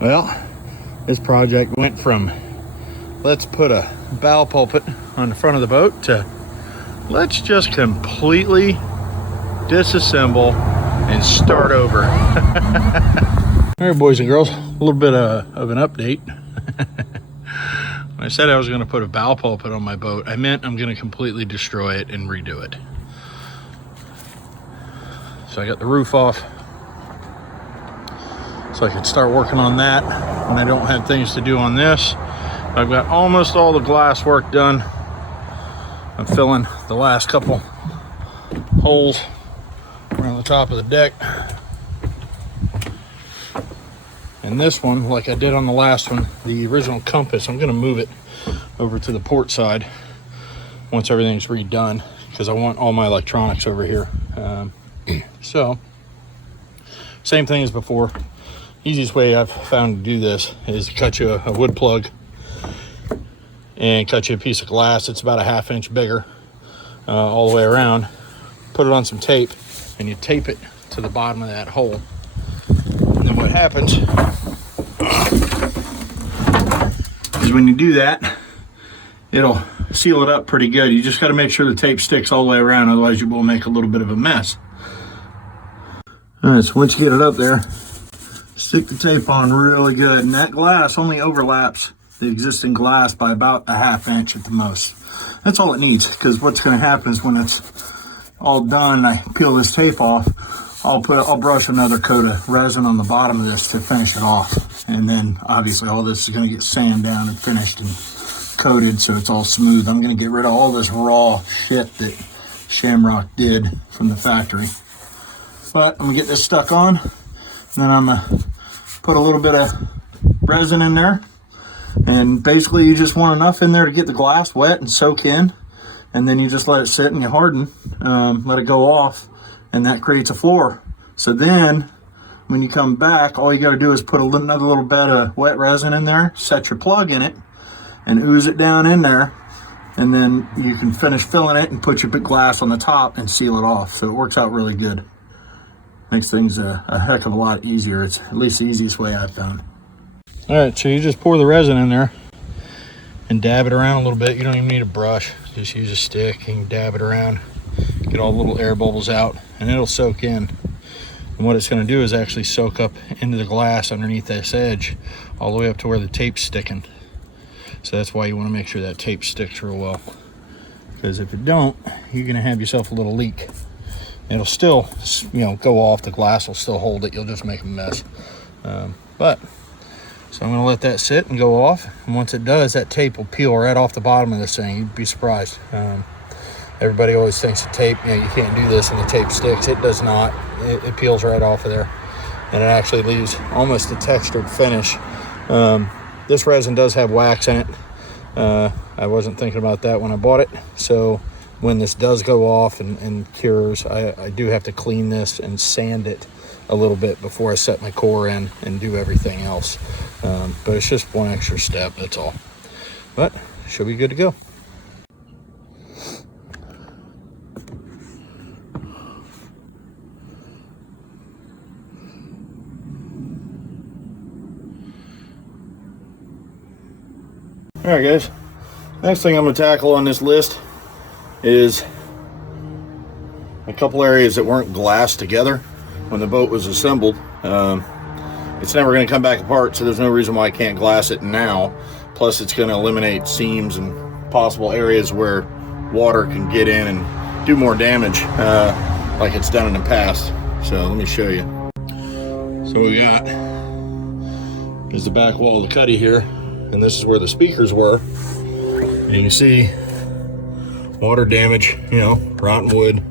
Well, this project went from let's put a bow pulpit on the front of the boat to let's just completely disassemble and start over. All right, boys and girls, a little bit of an update. When I said I was going to put a bow pulpit on my boat, I meant I'm going to completely destroy it and redo it. So I got the roof off so I could start working on that when I don't have things to do on this. I've got almost all the glass work done. I'm filling the last couple holes around the top of the deck. And this one, like I did on the last one, the original compass, I'm going to move it over to the port side once everything's redone, because I want all my electronics over here. So, same thing as before. Easiest way I've found to do this is to cut you a wood plug and cut you a piece of glass. It's about a 1/2 inch bigger all the way around. Put it on some tape and you tape it to the bottom of that hole. And then what happens is when you do that, it'll seal it up pretty good. You just got to make sure the tape sticks all the way around, otherwise you will make a little bit of a mess. All right, so once you get it up there, stick the tape on really good, and that glass only overlaps the existing glass by about a 1/2 inch at the most. That's all it needs, because what's going to happen is when it's all done, I peel this tape off, I'll brush another coat of resin on the bottom of this to finish it off, and then obviously all this is going to get sanded down and finished and coated so it's all smooth. I'm going to get rid of all this raw shit that Shamrock did from the factory. But I'm going to get this stuck on, and then I'm going to put a little bit of resin in there, and basically you just want enough in there to get the glass wet and soak in, and then you just let it sit and you harden, let it go off, and that creates a floor. So then when you come back, all you got to do is put another little bit of wet resin in there, set your plug in it, and ooze it down in there, and then you can finish filling it and put your big glass on the top and seal it off. So it works out really good. Makes things a heck of a lot easier. It's at least the easiest way I've found. All right, so you just pour the resin in there and dab it around a little bit. You don't even need a brush. Just use a stick and dab it around. Get all the little air bubbles out, and it'll soak in. And what it's going to do is actually soak up into the glass underneath this edge all the way up to where the tape's sticking. So that's why you want to make sure that tape sticks real well, because if it don't, you're going to have yourself a little leak. It'll still, go off. The glass will still hold it. You'll just make a mess. So I'm going to let that sit and go off. And once it does, that tape will peel right off the bottom of this thing. You'd be surprised. Everybody always thinks the tape, you can't do this and the tape sticks. It does not. It peels right off of there. And it actually leaves almost a textured finish. This resin does have wax in it. I wasn't thinking about that when I bought it. So when this does go off and cures, I do have to clean this and sand it a little bit before I set my core in and do everything else. But it's just one extra step, that's all. But should be good to go. All right, guys. Next thing I'm going to tackle on this list is a couple areas that weren't glassed together when the boat was assembled. It's never going to come back apart, so there's no reason why I can't glass it now. Plus, it's going to eliminate seams and possible areas where water can get in and do more damage like it's done in the past. So let me show you. So we got is the back wall of the cuddy here, and this is where the speakers were. And you can see water damage, rotten wood,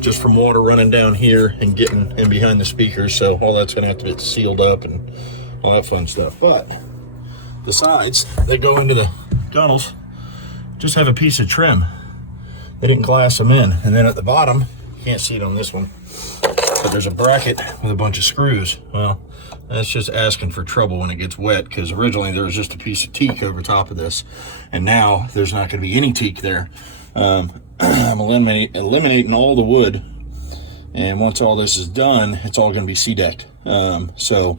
just from water running down here and getting in behind the speakers. So all that's going to have to get sealed up and all that fun stuff. But the sides that go into the gunnels just have a piece of trim. They didn't glass them in. And then at the bottom, you can't see it on this one, but there's a bracket with a bunch of screws. Well, that's just asking for trouble when it gets wet, because originally there was just a piece of teak over top of this, and now there's not going to be any teak there. I'm eliminating all the wood, and once all this is done, it's all going to be sea-decked. So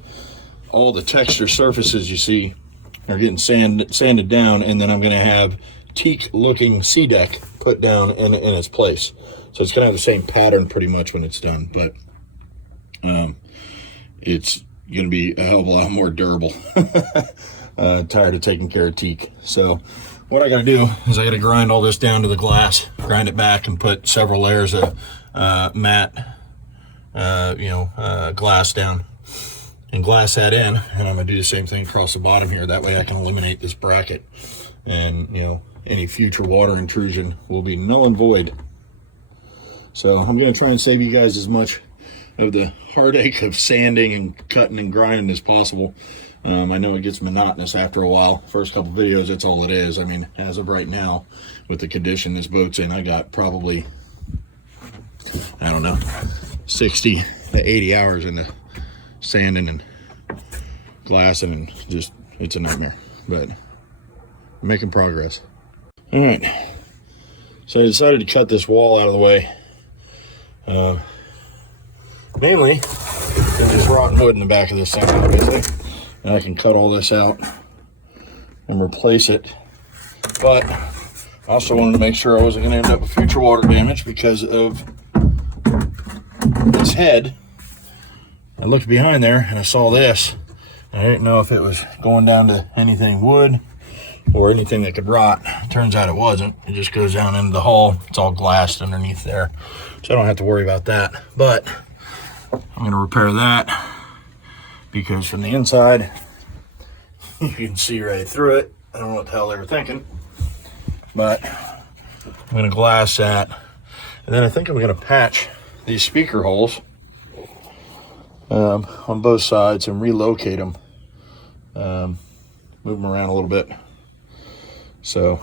all the texture surfaces you see are getting sanded down, and then I'm going to have teak looking sea deck put down in its place. So it's going to have the same pattern pretty much when it's done, but it's going to be a hell of a lot more durable. Tired of taking care of teak. So what I got to do is I got to grind all this down to the glass, grind it back, and put several layers of matte glass down and glass that in, and I'm gonna do the same thing across the bottom here. That way I can eliminate this bracket, and any future water intrusion will be null and void. So I'm gonna try and save you guys as much of the heartache of sanding and cutting and grinding as possible. I know it gets monotonous after a while. First couple videos, that's all it is. I mean, as of right now, with the condition this boat's in, I got probably, I don't know, 60 to 80 hours into sanding and glassing, and just, it's a nightmare, but I'm making progress. All right, so I decided to cut this wall out of the way. Mainly, there's just rotten wood in the back of this thing, obviously, and I can cut all this out and replace it. But I also wanted to make sure I wasn't going to end up with future water damage because of this head. I looked behind there and I saw this. I didn't know if it was going down to anything wood or anything that could rot. Turns out it wasn't. It just goes down into the hull. It's all glassed underneath there, so I don't have to worry about that. But I'm going to repair that because from the inside you can see right through it. I don't know what the hell they were thinking, but I'm going to glass that, and then I think I'm going to patch these speaker holes on both sides and relocate them, move them around a little bit. So,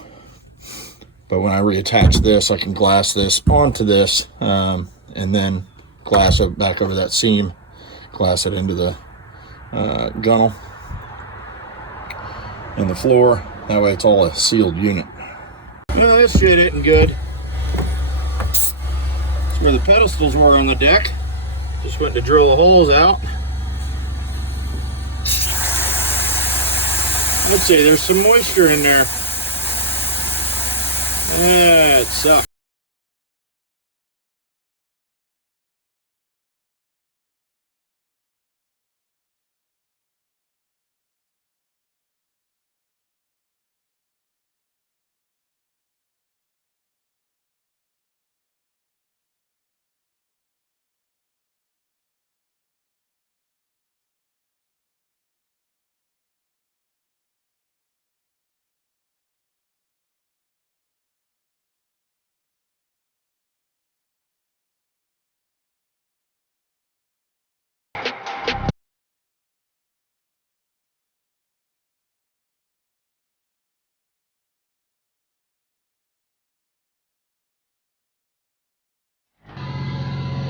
but when I reattach this, I can glass this onto this, and then glass it back over that seam, glass it into the gunnel and the floor. That way it's all a sealed unit. Well, this shit isn't good. It's where the pedestals were on the deck. Just went to drill the holes out. Let's see, there's some moisture in there. That sucks.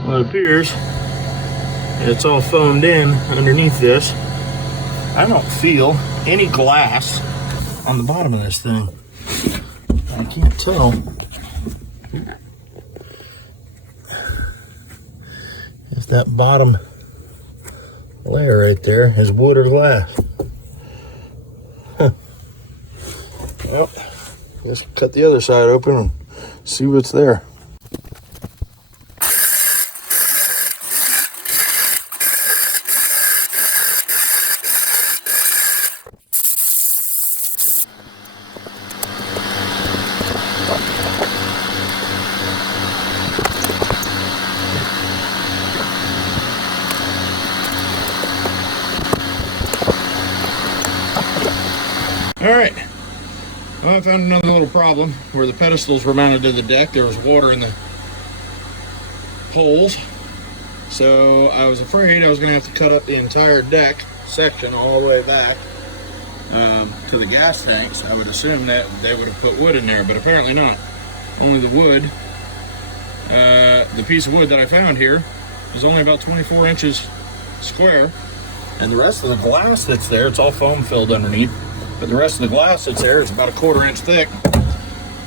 Well, it appears it's all foamed in underneath this. I don't feel any glass on the bottom of this thing. I can't tell if that bottom layer right there is wood or glass. Huh. Well, let's cut the other side open and see what's there. All right, well, I found another little problem where the pedestals were mounted to the deck. There was water in the holes, so I was afraid I was going to have to cut up the entire deck section all the way back to the gas tanks. I would assume that they would have put wood in there, but apparently not. Only the wood, the piece of wood that I found here is only about 24 inches square, and the rest of the glass that's there, it's all foam filled underneath. But the rest of the glass that's there is about a 1/4 inch thick.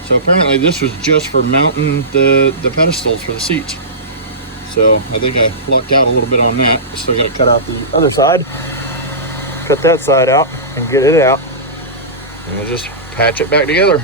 So apparently this was just for mounting the pedestals for the seats. So I think I lucked out a little bit on that. Still got to cut out the other side. cut that side out and get it out. And we'll just patch it back together.